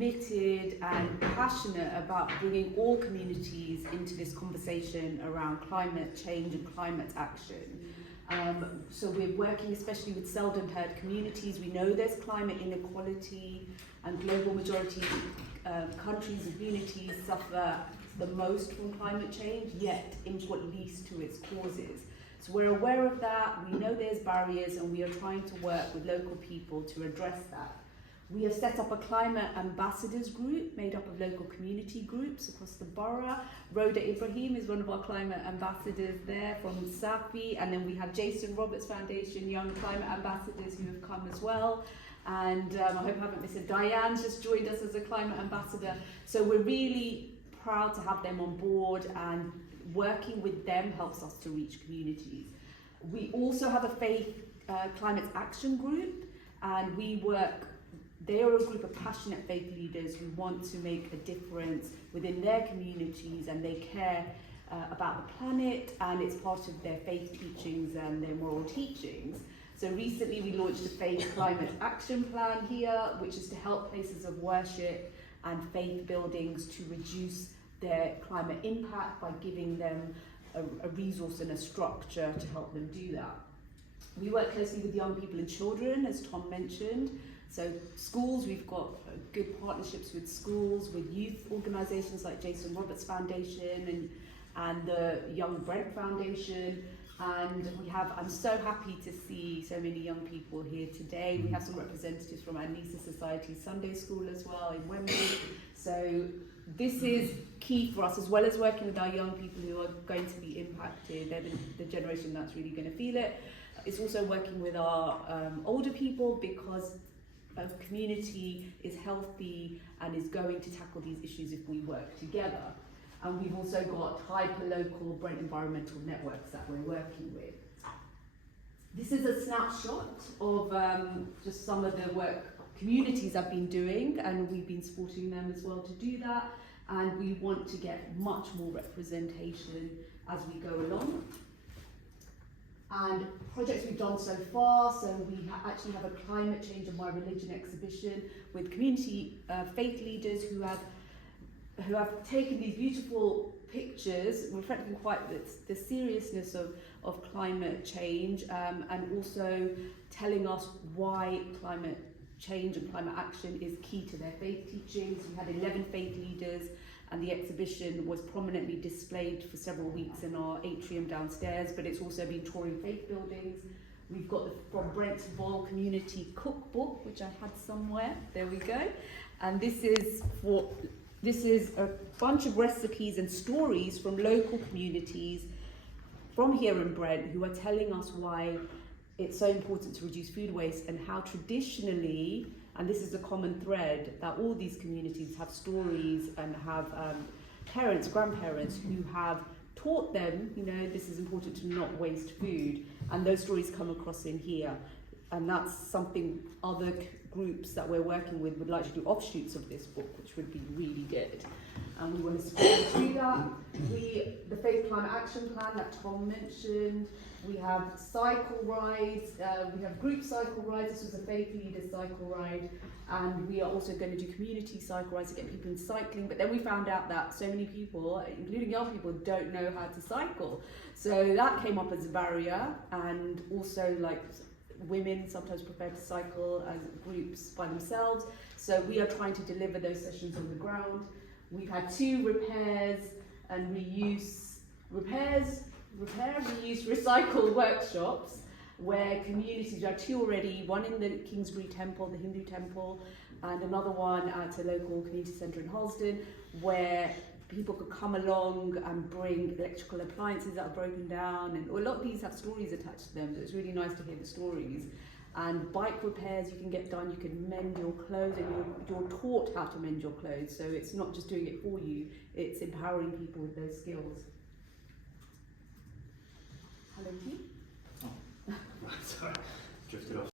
committed and passionate about bringing all communities into this conversation around climate change and climate action. So we're working especially with seldom heard communities. We know there's climate inequality, and global majority countries and communities suffer the most from climate change, yet input least to its causes. So we're aware of that, we know there's barriers, and we are trying to work with local people to address that. We have set up a climate ambassadors group made up of local community groups across the borough. Rhoda Ibrahim is one of our climate ambassadors there from Safi, and then we have Jason Roberts Foundation Young Climate Ambassadors who have come as well. And I hope I haven't missed it. Diane's just joined us as a climate ambassador. So we're really proud to have them on board, and working with them helps us to reach communities. We also have a faith climate action group, and they are a group of passionate faith leaders who want to make a difference within their communities, and they care about the planet, and it's part of their faith teachings and their moral teachings. So recently we launched a faith climate action plan here, which is to help places of worship and faith buildings to reduce their climate impact by giving them a resource and a structure to help them do that. We work closely with young people and children, as Tom mentioned. So schools, we've got good partnerships with schools, with youth organisations like Jason Roberts Foundation and the Young Brent Foundation. And I'm so happy to see so many young people here today. We have some representatives from our Nisa Society Sunday School as well in Wembley. So this is key for us, as well as working with our young people who are going to be impacted. They're the generation that's really going to feel it. It's also working with our older people, because a community is healthy and is going to tackle these issues if we work together. And we've also got hyper-local Brent environmental networks that we're working with. This is a snapshot of just some of the work communities have been doing, and we've been supporting them as well to do that. And we want to get much more representation as we go along. And projects we've done so far, so we actually have a climate change and my religion exhibition with community faith leaders who have taken these beautiful pictures reflecting quite the seriousness of climate change, and also telling us why climate change and climate action is key to their faith teachings. We had 11 faith leaders, and the exhibition was prominently displayed for several weeks in our atrium downstairs, but it's also been touring faith buildings. We've got the From Brent to Vol Community Cookbook, which I had somewhere, there we go. And this is a bunch of recipes and stories from local communities from here in Brent who are telling us why it's so important to reduce food waste, and how traditionally, and this is a common thread, that all these communities have stories and have parents, grandparents who have taught them, this is important to not waste food, and those stories come across in here. And that's something other groups that we're working with would like to do offshoots of this book, which would be really good. And we want to support through that. The Faith Climate Action Plan that Tom mentioned. We have cycle rides. We have group cycle rides. This was a faith leader cycle ride. And we are also going to do community cycle rides to get people in cycling. But then we found out that so many people, including young people, don't know how to cycle. So that came up as a barrier. And also, women sometimes prefer to cycle as groups by themselves. So we are trying to deliver those sessions on the ground. We've had 2 repairs and reuse, recycle workshops where communities, there are 2 already, one in the Kingsbury Temple, the Hindu temple, and another one at a local community centre in Harlesden, where people could come along and bring electrical appliances that are broken down, and a lot of these have stories attached to them, so it's really nice to hear the stories. And bike repairs you can get done, you can mend your clothes, and you're taught how to mend your clothes, so it's not just doing it for you, it's empowering people with those skills. Hello, Keith. Oh, sorry, drifted off.